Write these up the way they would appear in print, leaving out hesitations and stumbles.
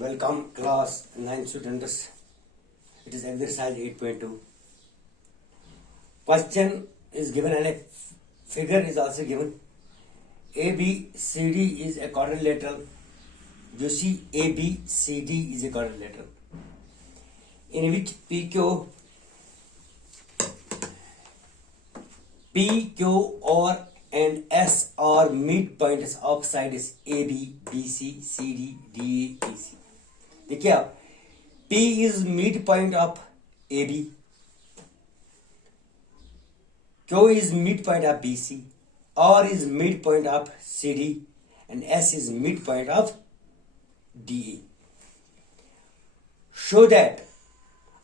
Welcome class 9 students. It is exercise 8.2. Question is given and a figure is also given. ABCD is a quadrilateral. You see ABCD is a quadrilateral in which PQR and S are midpoints of sides AB, BC, CD, DA, AC. देखिए आप P is midpoint of AB, Q is midpoint of BC, R is midpoint of CD, and S is midpoint of DA. Show that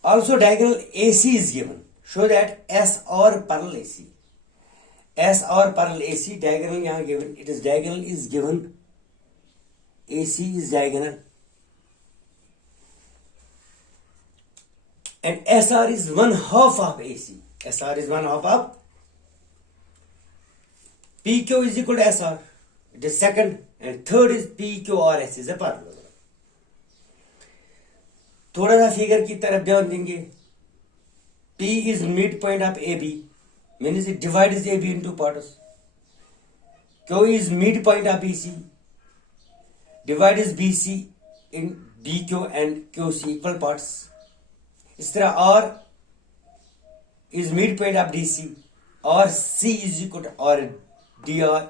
also diagonal AC is given. Show that SR parallel AC. SR parallel AC diagonal यहाँ given. It is diagonal is given. AC is diagonal. And SR is one half of AC. SR is one half of PQ is equal to SR. It is second. And third is PQRS is a parallel. थोड़ा सा figure की तरफ ध्यान देंगे. P is midpoint of AB. Means it divides AB into parts. Q is midpoint of BC. Divides BC in BQ and QC equal parts. इस तरह R is midpoint of DC. RC is equal to RDR.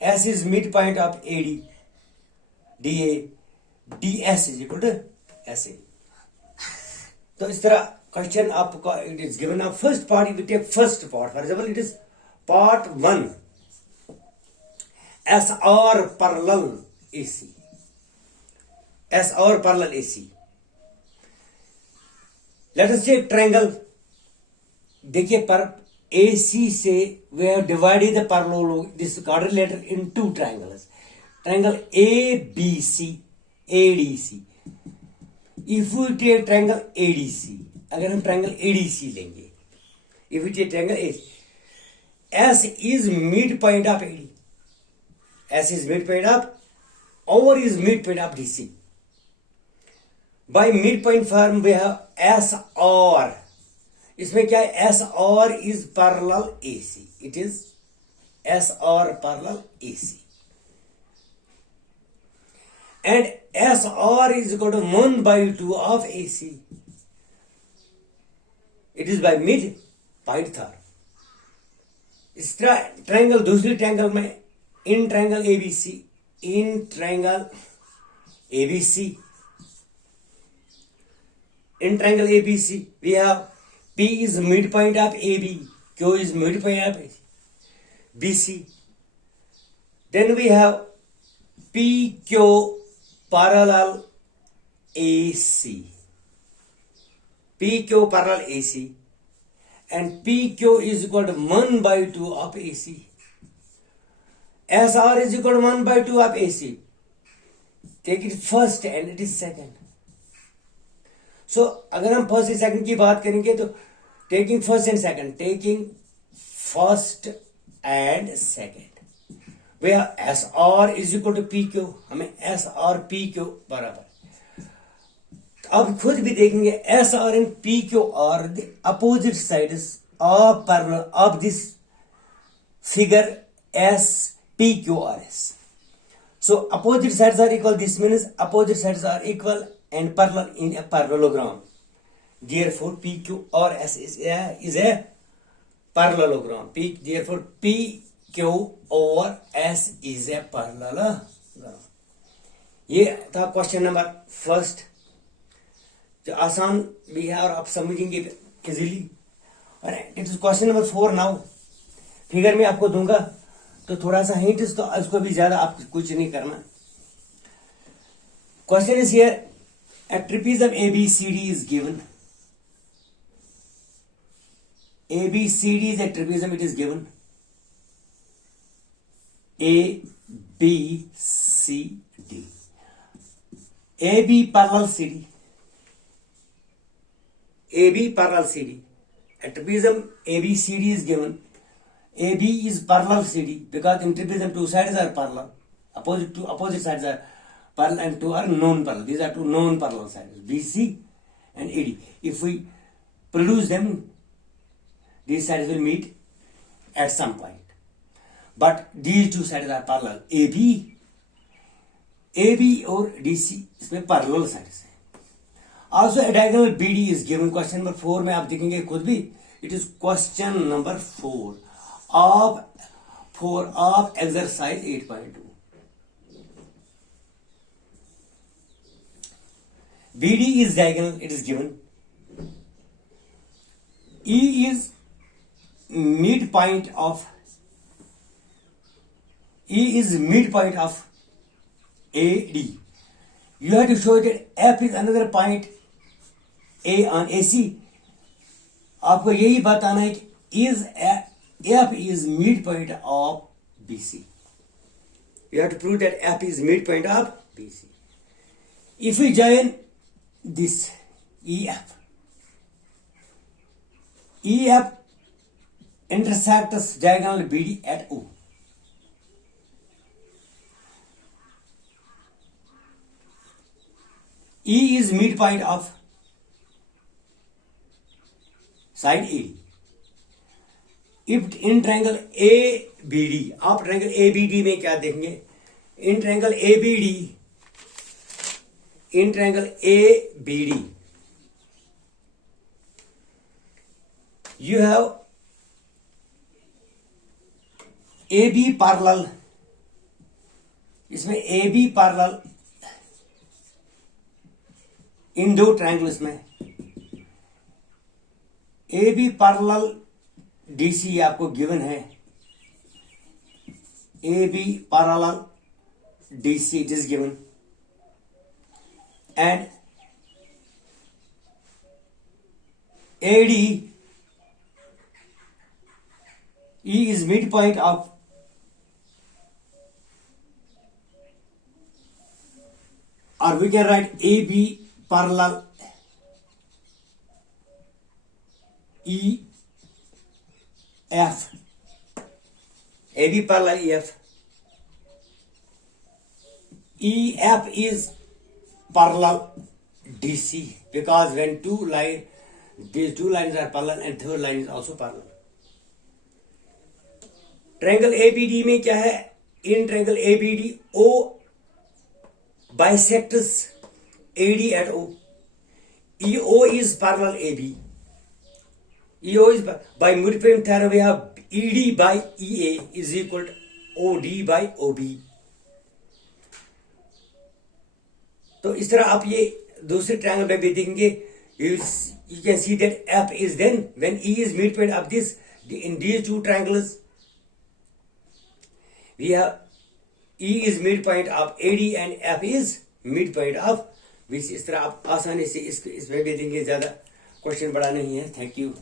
S is midpoint of AD. DA. DS is equal to SA. तो इस तरह question आपको it is given a first part. You take first part. For example it is part 1 SR parallel AC. SR parallel AC. Let us take triangle. देखिए पर AC से we have divided the parallel this quadrilateral in two triangles. Triangle ABC ADC. If we take triangle ADC, अगर हम triangle ADC लेंगे, if we take triangle ADC, S is midpoint of AD, S is midpoint of, R is midpoint of DC. By midpoint form we have SR. इसमें क्या है? SR is parallel AC. It is SR parallel AC. And SR is equal to 1 by 2 of AC. It is by midpoint form. इस triangle दूसरी triangle में in triangle ABC, in triangle ABC, in triangle ABC we have P is midpoint of AB, Q is midpoint of BC. Then we have PQ parallel AC, PQ parallel AC, and PQ is equal to 1 by 2 of AC. SR is equal to 1 by 2 of AC. Take it first and it is second. So अगर हम first and second की बात करेंगे तो taking first and second, taking first and second we S R is equal to P Q. हमें S R P Q बराबर. अब खुद भी देखेंगे S R and P Q are the opposite sides of parallel of this figure S P Q R S. So opposite sides are equal. This means opposite sides are equal and parallel in a parallelogram. Therefore, PQRS is a parallelogram. Therefore, PQRS is a parallelogram. ये था question number first, जो आसान भी है और आप समझेंगे easily. और it is question number 4 now. Figure में आपको दूंगा तो थोड़ा सा हिंट, तो उसको भी ज्यादा आप कुछ नहीं करना. Question is here, a trapezium ABCD is given. ABCD is a trapezium, it is given. ABCD. AB parallel CD. AB parallel CD. A trapezium ABCD is given. AB is parallel CD because in trapezium two sides are parallel. Opposite sides are parallel and two are non-parallel. These are two non-parallel sides, BC and AD. If we produce them, these sides will meet at some point. But these two sides are parallel. AB और DC इसमें parallel sides हैं. Also a diagonal BD is given. Question number 4 में आप देखेंगे खुद भी. It is question number 4 of exercise 8.2. BD is diagonal. It is given. E is midpoint of AD. You have to show that F is another point A on AC. आपको यही बताना है कि F is midpoint of BC. You have to prove that F is midpoint of BC. If we join this EF intersects diagonal BD at O. E is midpoint of side AD. If in triangle ABD, आप triangle ABD में क्या देखेंगे? In triangle ABD, you have AB parallel. इसमें AB parallel इन दो triangles में AB parallel DC आपको given है. AB parallel DC it is given, and AD E is midpoint of or we can write AB parallel EF. AB parallel EF. EF is parallel DC because when these two lines are parallel and third line is also parallel. Triangle ABD में क्या है? In triangle ABD, O bisects AD at O. EO is parallel AB. EO is by Murphy theorem we have ED by EA is equal to OD by OB. तो इस तरह आप ये दूसरे triangle में भी देखेंगे. You can see that F is then when E is midpoint of this in these two triangles we have E is midpoint of AD and F is midpoint of BC. इस तरह आप आसानी से इसमें भी देंगे. ज़्यादा क्वेश्चन बड़ा नहीं है. Thank you.